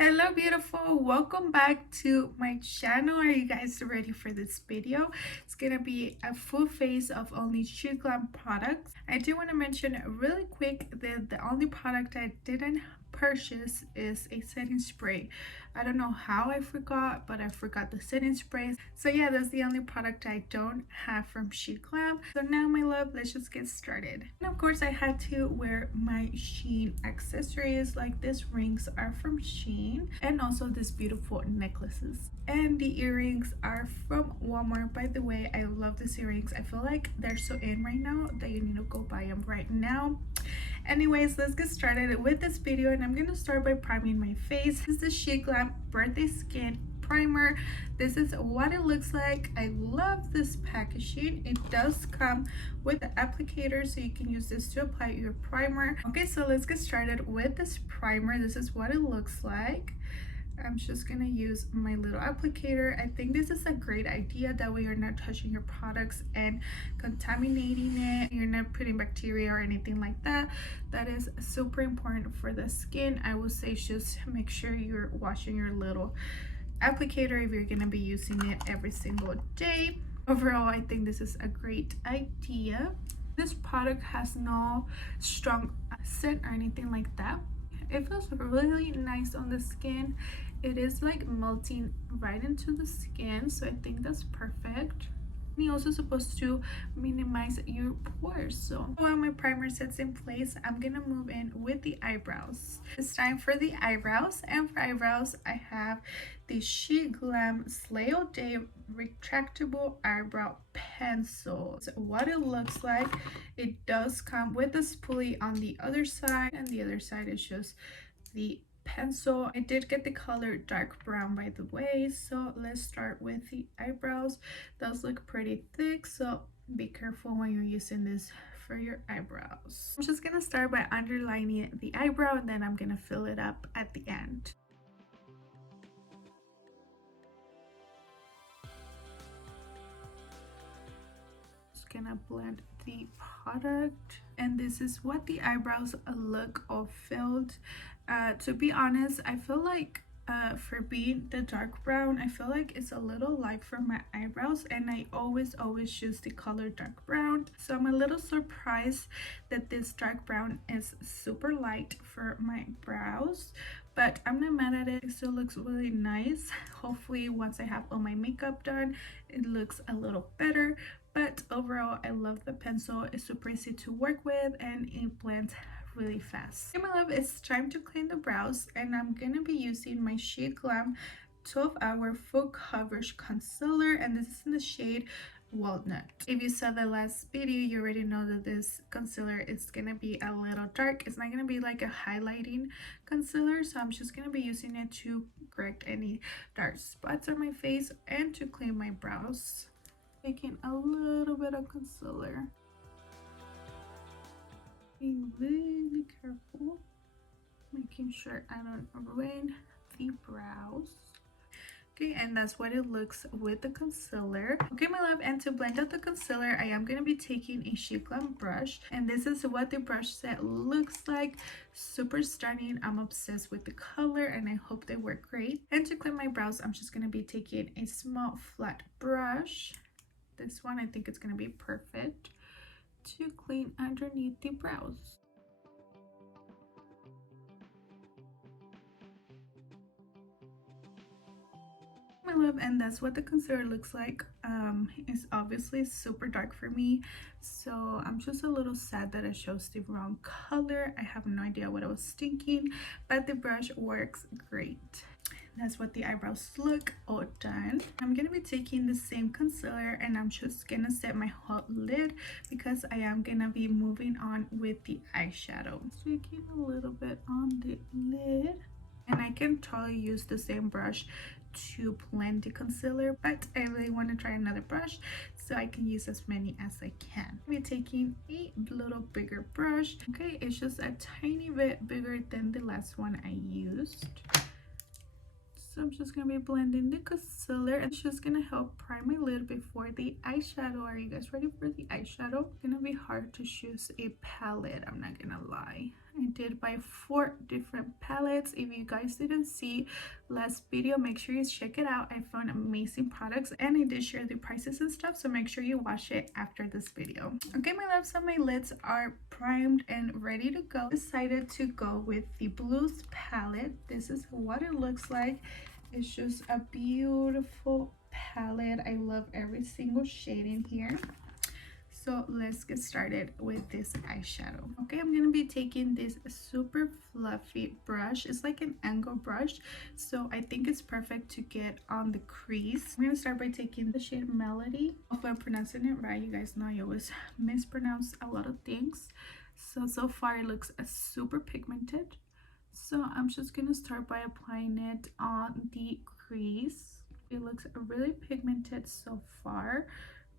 Hello beautiful, welcome back to my channel. Are you guys ready for this video? It's gonna be a full face of only SHEGLAM products. I do want to mention really quick that the only product I didn't purchase is a setting spray. I don't know how I forgot, but I forgot the setting spray. So yeah, that's the only product I don't have from SHEGLAM. So now my love, let's just get started. And of course I had to wear my Shein accessories. Like these rings are from Shein, and also these beautiful necklaces, and the earrings are from Walmart. By the way, I love these earrings. I feel like they're so in right now that you need to go buy them right now. Anyways, let's get started with this video, and I'm gonna start by priming my face. This is the SHEGLAM Birthday Skin Primer. This is what it looks like. I love this packaging. It does come with the applicator, so you can use this to apply your primer. Okay, so let's get started with this primer. This is what it looks like. I'm just gonna use my little applicator. I think this is a great idea. That way you're not touching your products and contaminating it. You're not putting bacteria or anything like that. That is super important for the skin. I would say just make sure you're washing your little applicator if you're gonna be using it every single day. Overall, I think this is a great idea. This product has no strong scent or anything like that. It feels really nice on the skin. It is like melting right into the skin, so I think that's perfect. And also supposed to minimize your pores. So while my primer sets in place, I'm gonna move in with the eyebrows. It's time for the eyebrows, and for eyebrows I have the SHEGLAM Slay All Day retractable eyebrow pencil. So what it looks like, it does come with a spoolie on the other side, and the other side is just the pencil. I did get the color dark brown, by the way. So let's start with the eyebrows. Those look pretty thick, so be careful when you're using this for your eyebrows. I'm just gonna start by underlining the eyebrow, and then I'm gonna fill it up at the end. Just gonna blend the product, and this is what the eyebrows look all filled. To be honest, I feel like for being the dark brown, I feel like it's a little light for my eyebrows, and I always choose the color dark brown. So I'm a little surprised that this dark brown is super light for my brows, but I'm not mad at it. It still looks really nice. Hopefully once I have all my makeup done, it looks a little better. But overall, I love the pencil. It's super easy to work with, and it blends really fast. Okay, my love, it's time to clean the brows, and I'm gonna be using my SHEGLAM 12-hour full coverage concealer, and this is in the shade Walnut. If you saw the last video, you already know that this concealer is gonna be a little dark. It's not gonna be like a highlighting concealer, so I'm just gonna be using it to correct any dark spots on my face and to clean my brows. Taking a little bit of concealer, being really careful, making sure I don't ruin the brows. Okay, and that's what it looks with the concealer. Okay, my love, and to blend out the concealer, I am going to be taking a SHEGLAM brush, and this is what the brush set looks like. Super stunning. I'm obsessed with the color, and I hope they work great. And to clean my brows, I'm just going to be taking a small flat brush. This one, I think it's going to be perfect to clean underneath the brows. My love, and that's what the concealer looks like. It's obviously super dark for me, so I'm just a little sad that I chose the wrong color. I have no idea what I was thinking, but the brush works great. That's what the eyebrows look all done. I'm gonna be taking the same concealer, and I'm just gonna set my whole lid because I am gonna be moving on with the eyeshadow. Taking a little bit on the lid, and I can totally use the same brush to blend the concealer, but I really want to try another brush so I can use as many as I can. I'm taking a little bigger brush. Okay, it's just a tiny bit bigger than the last one I used. So I'm just gonna be blending the concealer, and it's just gonna help prime my lid before the eyeshadow. Are you guys ready for the eyeshadow? It's gonna be hard to choose a palette, I'm not gonna lie. I did buy 4 different palettes. If you guys didn't see last video, make sure you check it out. I found amazing products and I did share the prices and stuff, so make sure you watch it after this video. Okay, my loves, so my lids are primed and ready to go. Decided to go with the blues palette. This is what it looks like. It's just a beautiful palette. I love every single shade in here. So let's get started with this eyeshadow. Okay, I'm gonna be taking this super fluffy brush. It's like an angle brush, so I think it's perfect to get on the crease. I'm gonna start by taking the shade Melody. Hopefully I'm pronouncing it right. You guys know I always mispronounce a lot of things. So far it looks super pigmented. So I'm just gonna start by applying it on the crease. It looks really pigmented so far.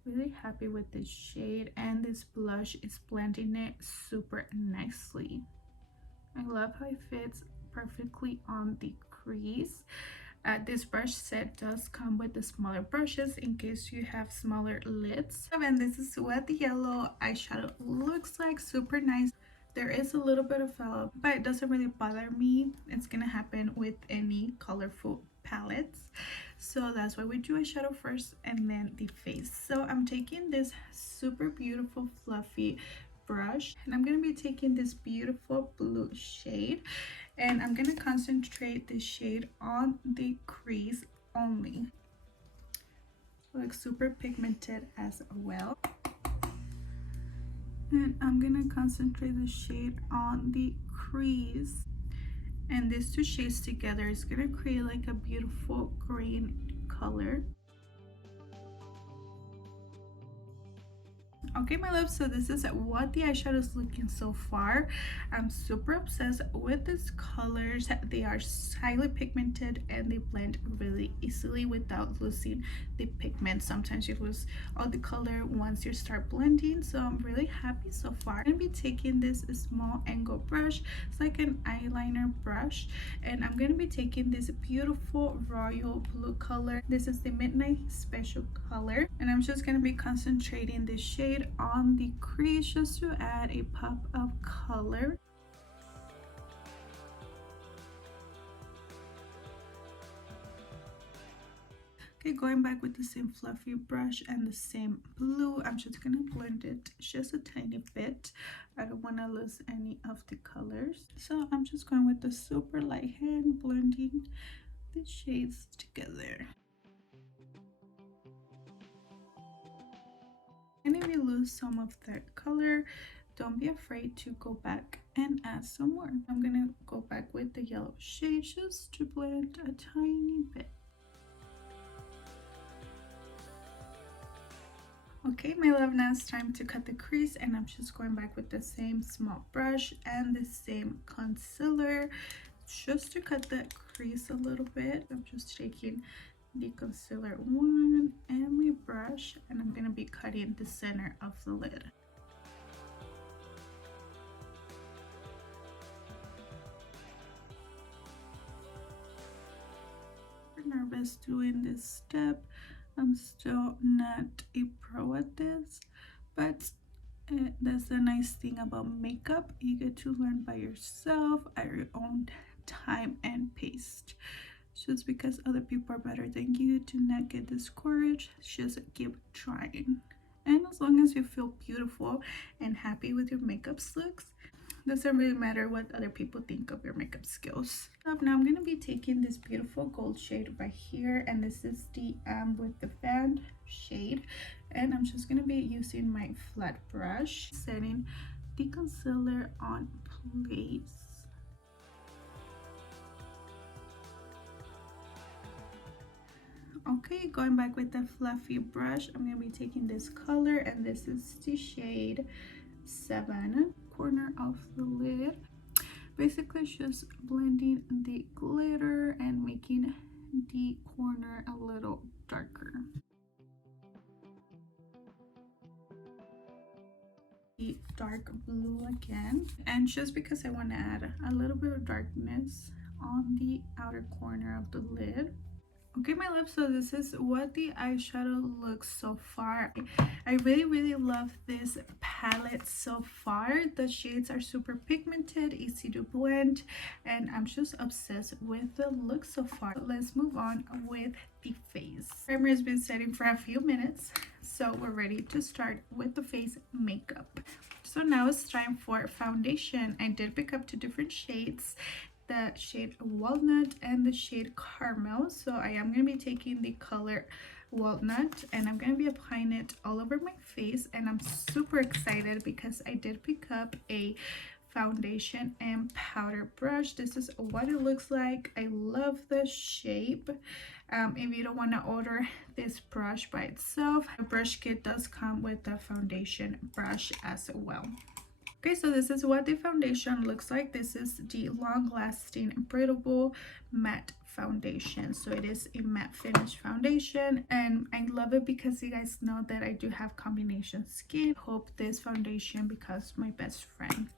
Really happy with this shade, and this blush is blending it super nicely. I love how it fits perfectly on the crease. This brush set does come with the smaller brushes in case you have smaller lids. And this is what the yellow eyeshadow looks like. Super nice. There is a little bit of fallout, but it doesn't really bother me. It's gonna happen with any colorful palettes, so that's why we do eyeshadow first and then the face. So I'm taking this super beautiful fluffy brush and I'm gonna be taking this beautiful blue shade, and I'm gonna concentrate the shade on the crease only. Looks super pigmented as well. And I'm gonna concentrate the shade on the crease, and these 2 shades together is gonna create like a beautiful green color. Okay, my love, so this is what the eyeshadow is looking so far. I'm super obsessed with these colors. They are highly pigmented and they blend really easily without losing the pigment. Sometimes you lose all the color once you start blending, so I'm really happy so far. I'm gonna be taking this small angle brush. It's like an eyeliner brush, and I'm gonna be taking this beautiful royal blue color. This is the Midnight Special color, and I'm just gonna be concentrating this shade on the crease just to add a pop of color. Okay, going back with the same fluffy brush and the same blue, I'm just gonna blend it just a tiny bit. I don't want to lose any of the colors, so I'm just going with the super light hand, blending the shades together. And if you lose some of that color, don't be afraid to go back and add some more. I'm gonna go back with the yellow shade just to blend a tiny bit. Okay, my love, now it's time to cut the crease, and I'm just going back with the same small brush and the same concealer just to cut that crease a little bit. I'm just taking the concealer one and my brush, and I'm gonna be cutting the center of the lid. I'm nervous doing this step. I'm still not a pro at this, but that's the nice thing about makeup. You get to learn by yourself at your own time and pace. Just because other people are better than you, do not get discouraged. Just keep trying, and as long as you feel beautiful and happy with your makeup looks, doesn't really matter what other people think of your makeup skills. Now I'm gonna be taking this beautiful gold shade right here, and this is the with the band shade, and I'm just gonna be using my flat brush, setting the concealer on place. Okay, going back with the fluffy brush, I'm gonna be taking this color, and this is the shade 7, corner of the lid. Basically just blending the glitter and making the corner a little darker. The dark blue again, and just because I want to add a little bit of darkness on the outer corner of the lid. Okay, my lips, so this is what the eyeshadow looks so far. I really love this palette so far. The shades are super pigmented, easy to blend, and I'm just obsessed with the look so far. Let's move on with the face. Primer has been setting for a few minutes, so we're ready to start with the face makeup. So now it's time for foundation. I did pick up 2 different shades, the shade Walnut and the shade Caramel. So I am going to be taking the color Walnut and I'm going to be applying it all over my face, and I'm super excited because I did pick up a foundation and powder brush. This is what it looks like. I love the shape. If you don't want to order this brush by itself, the brush kit does come with the foundation brush as well. Okay, so this is what the foundation looks like. This is the long-lasting breathable matte foundation. So it is a matte finish foundation, and I love it because you guys know that I do have combination skin. Hope this foundation becomes my best friend.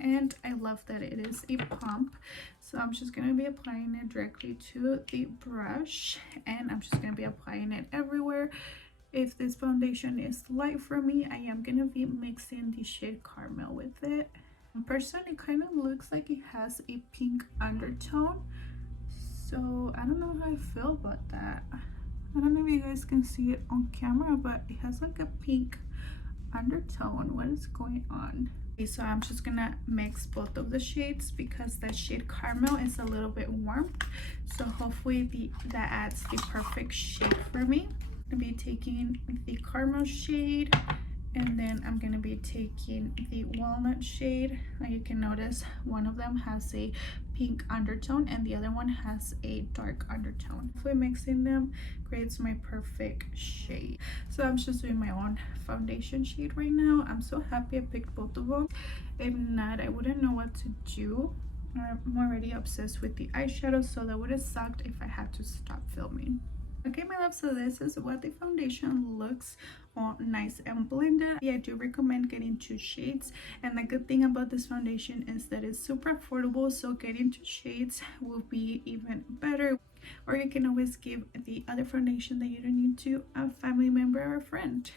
And I love that it is a pump, so I'm just going to be applying it directly to the brush, and I'm just going to be applying it everywhere. If this foundation is light for me, I am going to be mixing the shade Caramel with it. Personally, it kind of looks like it has a pink undertone, so I don't know how I feel about that. I don't know if you guys can see it on camera, but it has like a pink undertone. What is going on? Okay, so I'm just gonna mix both of the shades because the shade Caramel is a little bit warm, so hopefully that adds the perfect shade for me. I'm gonna be taking the Caramel shade, and then I'm gonna be taking the Walnut shade. Now you can notice one of them has a pink undertone and the other one has a dark undertone. Hopefully mixing them creates my perfect shade. So I'm just doing my own foundation shade right now. I'm so happy I picked both of them. If not, I wouldn't know what to do. I'm already obsessed with the eyeshadow, so that would have sucked if I had to stop filming. Okay, my love, so this is what the foundation looks all nice and blended. I do recommend getting 2 shades, and the good thing about this foundation is that it's super affordable, so getting 2 shades will be even better. Or you can always give the other foundation that you don't need to a family member or a friend.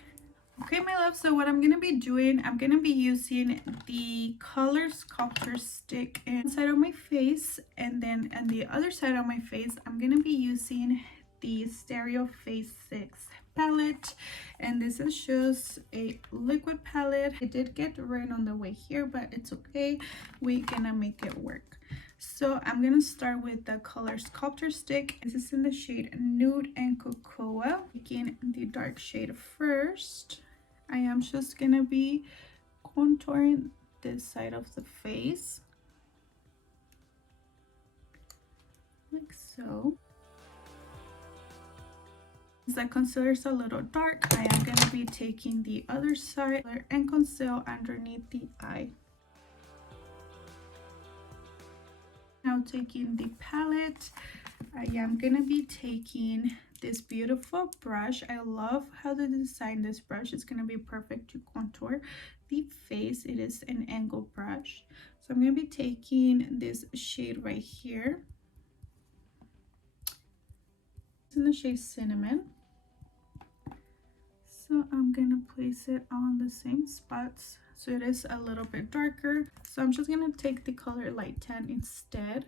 Okay, my love, so what I'm going to be doing, I'm going to be using the color sculptor stick inside of my face, and then on the other side of my face I'm going to be using the Stereo Face 6 palette, and this is just a liquid palette. It did get red on the way here, but it's okay, we're gonna make it work. So I'm gonna start with the color sculptor stick. This is in the shade Nude and Cocoa. Taking the dark shade first, I am just gonna be contouring this side of the face like so. Since the concealer is a little dark, I am going to be taking the other side and conceal underneath the eye. Now taking the palette, I am going to be taking this beautiful brush. I love how they designed this brush. It's going to be perfect to contour the face. It is an angle brush. So I'm going to be taking this shade right here. It's in the shade Cinnamon. So I'm gonna place it on the same spots, so it is a little bit darker. So I'm just gonna take the color Light Tan instead,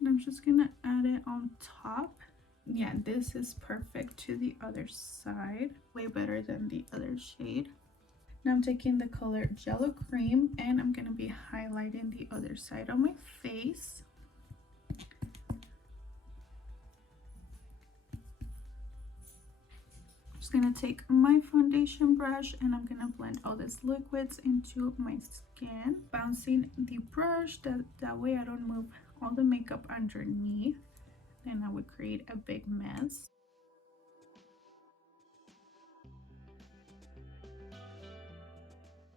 and I'm just gonna add it on top. Yeah, this is perfect to the other side, way better than the other shade. Now I'm taking the color Jello Cream, and I'm gonna be highlighting the other side of my face. Gonna take my foundation brush and I'm gonna blend all these liquids into my skin, bouncing the brush that way I don't move all the makeup underneath, then I would create a big mess.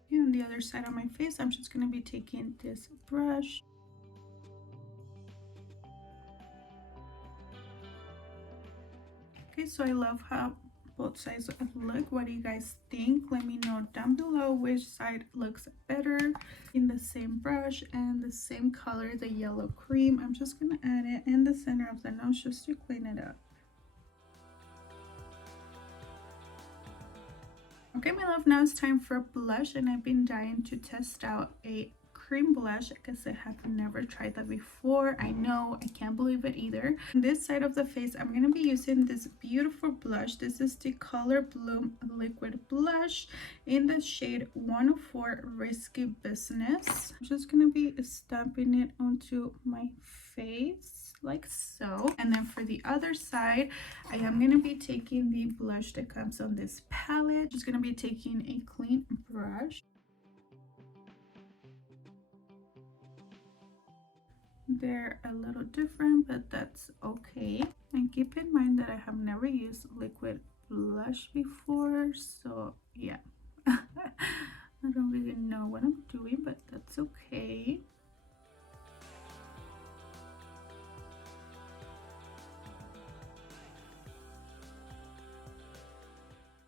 And on the other side of my face, I'm just gonna be taking this brush. Okay, so I love how both sides look. What do you guys think? Let me know down below which side looks better. In the same brush and the same color, the yellow cream, I'm just gonna add it in the center of the nose just to clean it up. Okay, my love, now it's time for blush, and I've been dying to test out a cream blush because I have never tried that before. I know, I can't believe it either. On this side of the face, I'm going to be using this beautiful blush. This is the Color Bloom liquid blush in the shade 104 Risky Business. I'm just going to be stamping it onto my face like so. And then for the other side, I am going to be taking the blush that comes on this palette. Just going to be taking a clean brush. They're a little different, but that's okay. And keep in mind that I have never used liquid blush before, so yeah. I don't really know what I'm doing, but that's okay.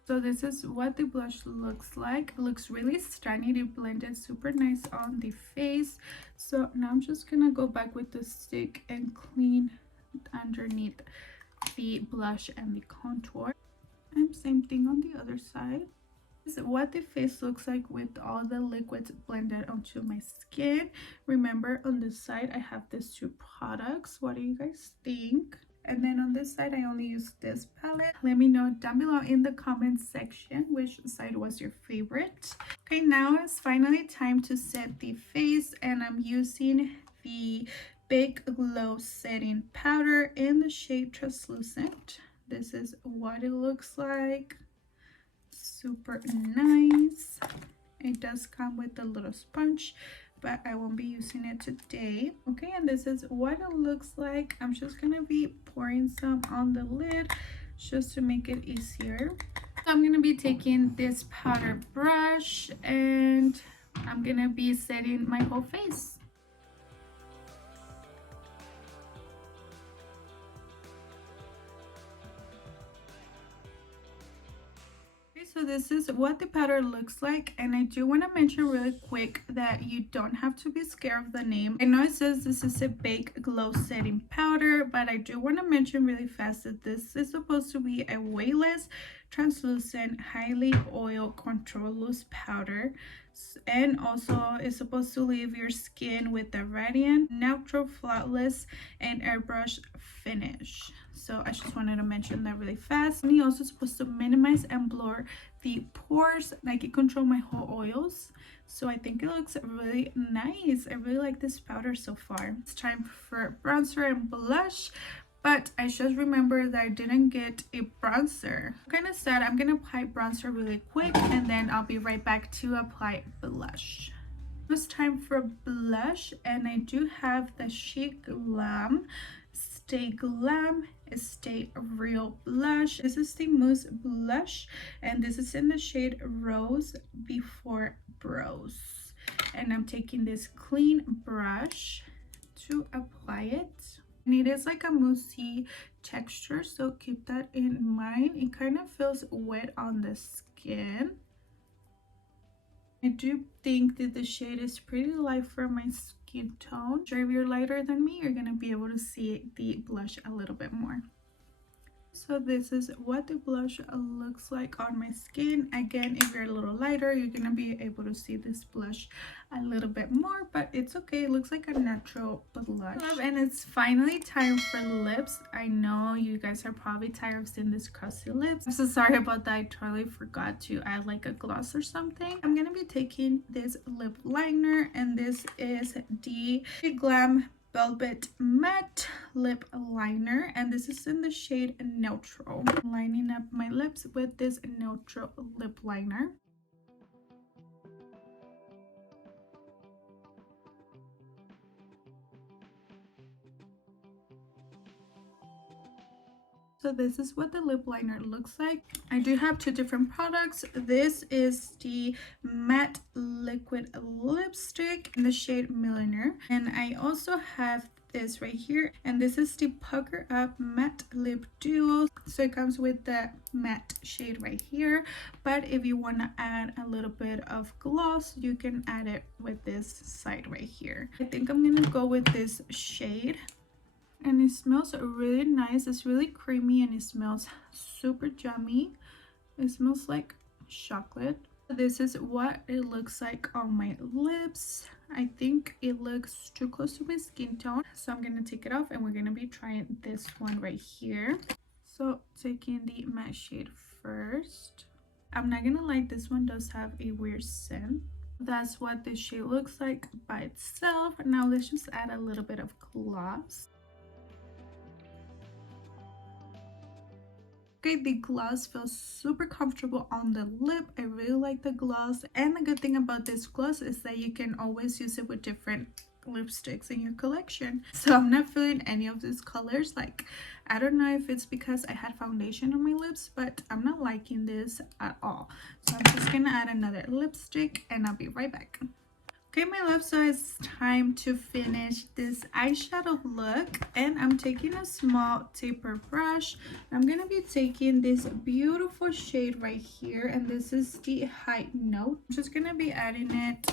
So this is what the blush looks like. It looks really stunning. It blended super nice on the face. So now I'm just gonna go back with the stick and clean underneath the blush and the contour. And same thing on the other side. This is what the face looks like with all the liquids blended onto my skin. Remember, on this side I have these two products. What do you guys think? And then on this side, I only use this palette. Let me know down below in the comments section which side was your favorite. Okay, now it's finally time to set the face, and I'm using the Big Glow setting powder in the shade Translucent. This is what it looks like. Super nice. It does come with a little sponge, but I won't be using it today. Okay, and this is what it looks like. I'm just gonna be pouring some on the lid just to make it easier. So I'm gonna be taking this powder brush and I'm gonna be setting my whole face. So this is what the powder looks like, and I do want to mention really quick that you don't have to be scared of the name. I know it says this is a Big Glow setting powder, but I do want to mention really fast that this is supposed to be a weightless, translucent, highly oil control loose powder, and also is supposed to leave your skin with a radiant, natural, flawless, and airbrush finish. So I just wanted to mention that really fast. And it's also supposed to minimize and blur the pores, like it control my whole oils. So I think it looks really nice. I really like this powder so far. It's time for bronzer and blush, but I just remembered that I didn't get a bronzer. I'm kind of sad. I'm gonna apply bronzer really quick and then I'll be right back to apply blush. It's time for blush, and I do have the SHEGLAM Stay Glam Stay Real blush. This is the mousse blush, and this is in the shade Rose Before Brows. And I'm taking this clean brush to apply it. And it is like a moussey texture, so keep that in mind. It kind of feels wet on the skin. I do think that the shade is pretty light for my skin tone. Sure, if you're lighter than me, you're gonna be able to see the blush a little bit more. So this is what the blush looks like on my skin. Again, if you're a little lighter, you're gonna be able to see this blush a little bit more, but it's okay. It looks like a natural blush. And it's finally time for lips. I know you guys are probably tired of seeing this crusty lips. I'm so sorry about that. I totally forgot to add like a gloss or something. I'm gonna be taking this lip liner, and this is the Glam Velvet Matte Lip Liner, and this is in the shade Neutral. I'm lining up my lips with this neutral lip liner. So this is what the lip liner looks like. I do have two different products. This is the matte liquid lipstick in the shade Millionaire, and I also have this right here, and this is the Pucker Up Matte Lip Duo. So it comes with the matte shade right here, but if you want to add a little bit of gloss, you can add it with this side right here. I think I'm gonna go with this shade, and it smells really nice. It's really creamy and it smells super yummy. It smells like chocolate. This is what it looks like on my lips. I think it looks too close to my skin tone, so I'm gonna take it off and we're gonna be trying this one right here. So taking the matte shade first. I'm not gonna lie, this one does have a weird scent. That's what this shade looks like by itself. Now let's just add a little bit of gloss. Okay, the gloss feels super comfortable on the lip. I really like the gloss, and the good thing about this gloss is that you can always use it with different lipsticks in your collection. So I'm not feeling any of these colors. Like, I don't know if it's because I had foundation on my lips, but I'm not liking this at all. So I'm just gonna add another lipstick and I'll be right back. Okay, my love, so it's time to finish this eyeshadow look, and I'm taking a small taper brush. I'm gonna be taking this beautiful shade right here, and this is the High Note. I'm just gonna be adding it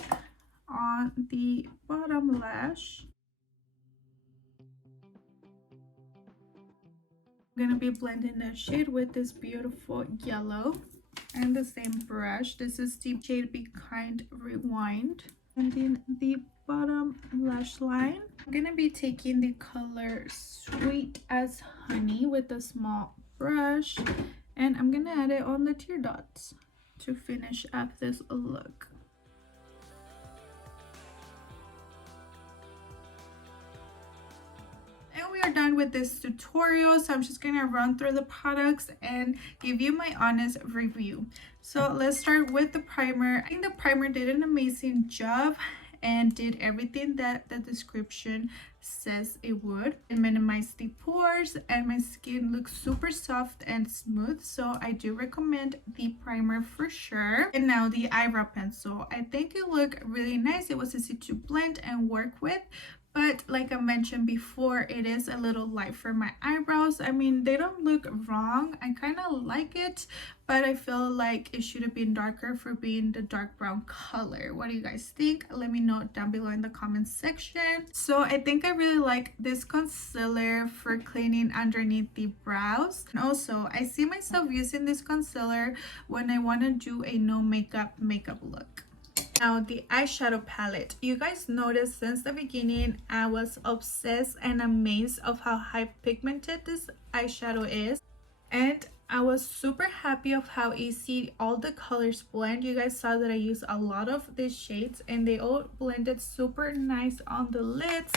on the bottom lash. I'm gonna be blending the shade with this beautiful yellow and the same brush. This is the shade Be Kind Rewind. And then the bottom lash line, I'm gonna be taking the color Sweet as Honey with a small brush, and I'm gonna add it on the tear dots to finish up this look. And we are done with this tutorial, so I'm just gonna run through the products and give you my honest review. So let's start with the primer. I think the primer did an amazing job and did everything that the description says it would. It minimized the pores and my skin looks super soft and smooth, so I do recommend the primer for sure. And now the eyebrow pencil. I think it looked really nice. It was easy to blend and work with, but like I mentioned before, it is a little light for my eyebrows. I mean, they don't look wrong. I kind of like it, but I feel like it should have been darker for being the dark brown color. What do you guys think? Let me know down below in the comment section. So I think I really like this concealer for cleaning underneath the brows. And also, I see myself using this concealer when I want to do a no makeup look. Now the eyeshadow palette. You guys noticed since the beginning I was obsessed and amazed of how high pigmented this eyeshadow is, and I was super happy of how easy all the colors blend. You guys saw that I used a lot of these shades and they all blended super nice on the lids.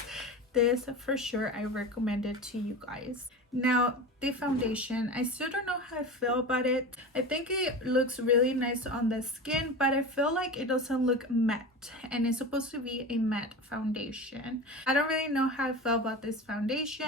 This for sure I recommend it to you guys. Now the foundation, I still don't know how I feel about it. I think it looks really nice on the skin, but I feel like it doesn't look matte, and it's supposed to be a matte foundation. I don't really know how I feel about this foundation.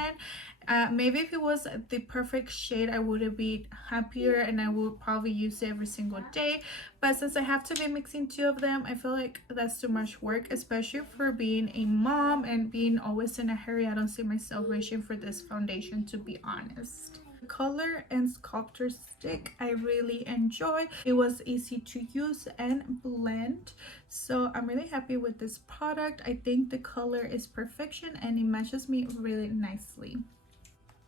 Maybe if it was the perfect shade I would be happier and I would probably use it every single day, but since I have to be mixing two of them, I feel like that's too much work, especially for being a mom and being always in a hurry. I don't see myself reaching for this foundation, to be honest. The color and sculptor stick I really enjoy. It was easy to use and blend, so I'm really happy with this product. I think the color is perfection and it matches me really nicely.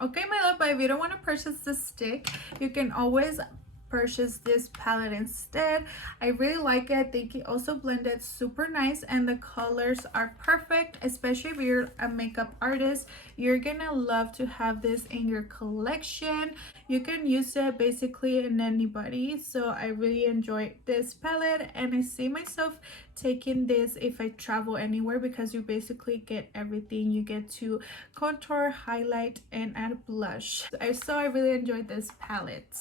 Okay, my love, but if you don't want to purchase the stick, you can always purchase this palette instead. I really like it. I think it also blended super nice and the colors are perfect, especially if you're a makeup artist. You're gonna love to have this in your collection. You can use it basically in anybody, so I really enjoy this palette and I see myself taking this if I travel anywhere because you basically get everything. You get to contour, highlight, and add blush. So I really enjoyed this palette.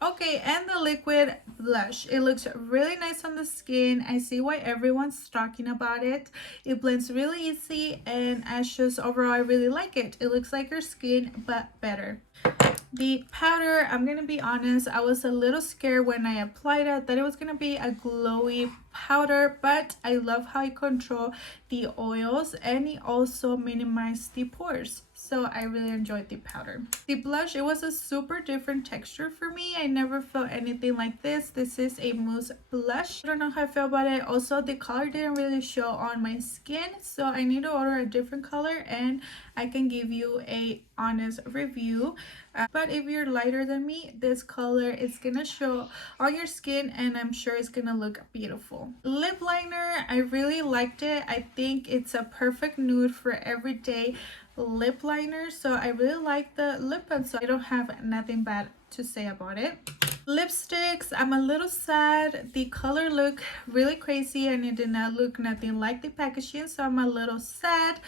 Okay, and the liquid blush, it looks really nice on the skin. I see why everyone's talking about it. It blends really easy, and as just overall I really like it. It looks like your skin but better. The powder, I'm gonna be honest, I was a little scared when I applied it that it was gonna be a glowy powder, but I love how it controls the oils and it also minimizes the pores. so I really enjoyed the powder. The blush, it was a super different texture for me. I never felt anything like this. This is a mousse blush. I don't know how I feel about it. Also, the color didn't really show on my skin, so I need to order a different color and I can give you a honest review. But if you're lighter than me, this color is gonna show on your skin and I'm sure it's gonna look beautiful. Lip liner, I really liked it. I think it's a perfect nude for everyday lip liner, so I really like the lip balm, so I don't have nothing bad to say about it. Lipsticks, I'm a little sad. The color looked really crazy and it did not look nothing like the packaging, so I'm a little sad.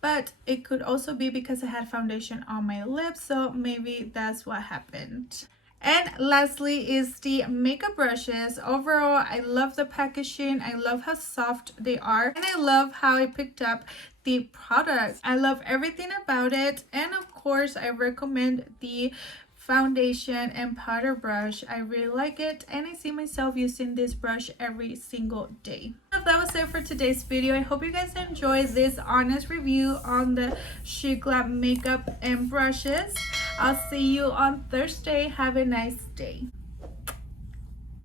But it could also be because I had foundation on my lips, so maybe that's what happened. And lastly is the makeup brushes. Overall, I love the packaging. I love how soft they are. And I love how I picked up the product. I love everything about it. And of course, I recommend the foundation and powder brush. I really like it and I see myself using this brush every single day. So that was it for today's video. I hope you guys enjoyed this honest review on the SHEGLAM makeup and brushes. I'll see you on Thursday. Have a nice day.